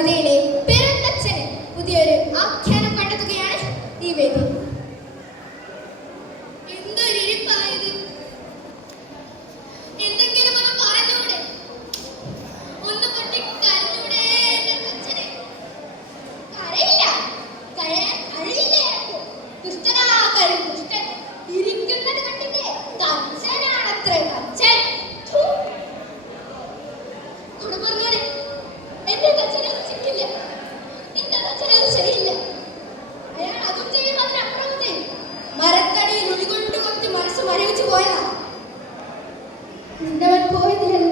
കവിതയിലെ പെരുന്തച്ഛന് പുതിയൊരു ആഖ്യാനം കണ്ടെത്തുകയാണ് ഈ വേദി. എന്തൊരിപ്പായത്! എന്തെങ്കിലും ഒന്ന് പറഞ്ഞൂടെ? ഒന്ന് പൊട്ടി കരഞ്ഞൂടെ? അച്ഛനെ കരയില്ല, കരയാൻ കഴിയില്ല. ദുഷ്ടനാകരും ദുഷ്ടൻ ഇരിക്കുന്നത് കണ്ടില്ലേ? തച്ചനാണത്രേ തച്ചൻ. പറഞ്ഞോനെ, എന്റെ തച്ചനത് ചെയ്യില്ല, നിന്റെ തച്ചനത് ചെയ്യില്ല. അയാൾ അതും ചെയ്യും, അതിനപ്പുറവും ചെയ്യും. മരത്തടിയിൽ ഉളികൊണ്ട് കൊത്തി മനസ്സ് മരവിച്ചു പോയതാ. നിന്നവൻ പോയതിലല്ല,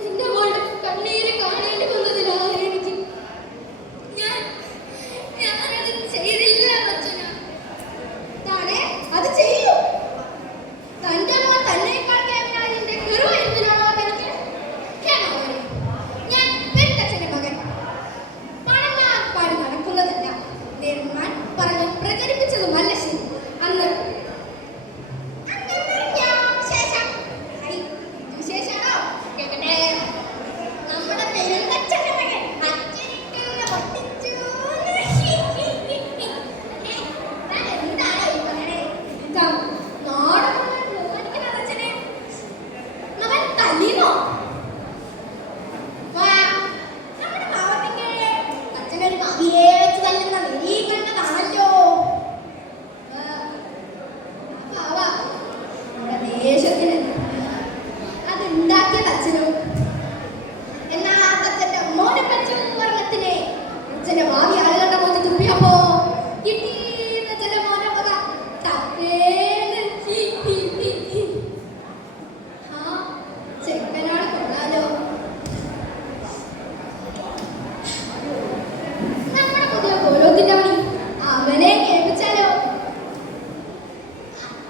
നിന്റെ മോളുടെ കണ്ണീര് കാണേണ്ടി വന്നതിലാണ് എനിക്ക്. ഞാനത് ചെയ്തില്ല അച്ഛന. താനെ അത് ചെയ്യൂ. തന്റെ മോൾ തന്നേക്കാൾ കേൾക്കാൻ നിന്റെ കെറുവ എന്തിനാണോ എനിക്ക്? ഞാൻ പെരുന്തച്ഛന്റെ മകൻ. പണമാപ്പാട് നടക്കുന്നതല്ല. നേർമാൻ പറഞ്ഞ് പ്രചരിപ്പിച്ചതുമല്ല ശരി. അന്ന് നമ്മുടെ പെരുന്തച്ഛന്റെ മകൻ അച്ഛനിട്ട് പൊട്ടിച്ചു. എന്താണ് ഈ പറയണേ? നാട് മുഴുവൻ ബഹുമാനിക്കുന്നത് അച്ഛനെ. അവൻ തല്ലിനോ? നമ്മുടെ പാവത്തിന്റെ അച്ഛനൊരു കവിയെ വെച്ച് തല്ലുന്ന നീ കണ്ടതാണല്ലോ. ദേശത്തിന് അതുണ്ടാക്കിയത് അച്ഛനും. എന്നാ അച്ഛന്റെ മോനെ പറ്റു വർണ്ണത്തിനെ അച്ഛന്റെ ഭാവി ആളുകളുടെ മോനെ തുപ്പിയപ്പോ കിട്ടിയെന്ന് അച്ഛന്റെ മോനെ പക തപ്പേന്ന്. ചെക്കനാണ് കൊള്ളാലോ. നമ്മുടെ പുതിയ കോലോത്തിന്റെ പണി അവനെ കേൾപ്പിച്ചാലോ?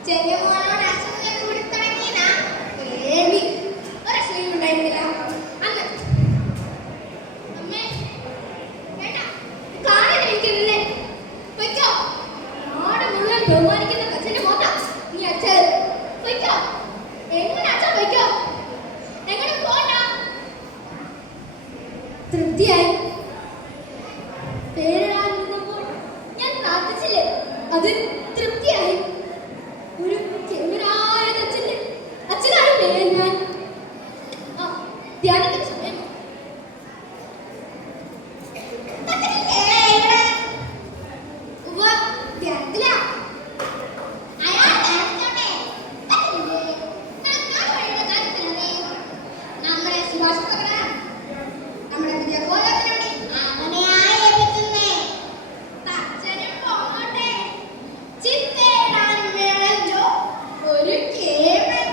ചെറിയ മോനോട് അച്ഛനെ കൂടി തുടങ്ങിയതാ. ഒരക്ഷരം ഉണ്ടായിരുന്നില്ല അന്ന്. അമ്മേ വേണ്ട, കാണില്ല എനിക്ക് നിന്നെ. പൊയ്ക്കോ. നാട് മുഴുവൻ ബഹുമാനിക്കുന്ന അച്ഛന്റെ മോത്ത നീ അച്ഛൻ. പൊയ്ക്കോ. എങ്ങനെ അച്ഛൻ പൊയ്ക്കോ? എങ്ങനെ പോണ്ട? തൃപ്തിയായി. പേരിടാൻ നിന്നപ്പോൾ ഞാൻ പ്രാർത്ഥിച്ചില്ലേ, അത് തൃപ്തിയായി. ഒരു ചെറുവനായ അച്ഛനായില്ലേ ഞാൻ? ധ്യാനത്തിന് സമയം. ധ്യാനത്തിലാ. നമ്മളെ സുഭാഷ് നമ്മുടെ പുതിയ കോലത്തിനാണ് അങ്ങനെയായി ഏൽപ്പിക്കുന്നേ. തച്ചനും പോകട്ടെ. ചിത്തേടാൻ വേണല്ലോ ഒരു കേമൻ.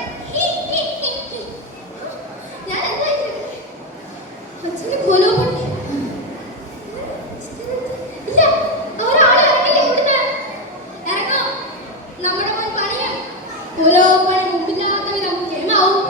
ഞാൻ എന്താ അച്ഛന് കോലോപ്പുണ്ട്. ഇല്ല, ഒരാളെ ഇറങ്ങില്ല ഇവിടുന്ന്. ഇറങ്ങോ, നമ്മുടെ മോൻ പണിയും. കോലോപ്പണി മുമ്പില്ലാത്ത വിധം കേമാവും.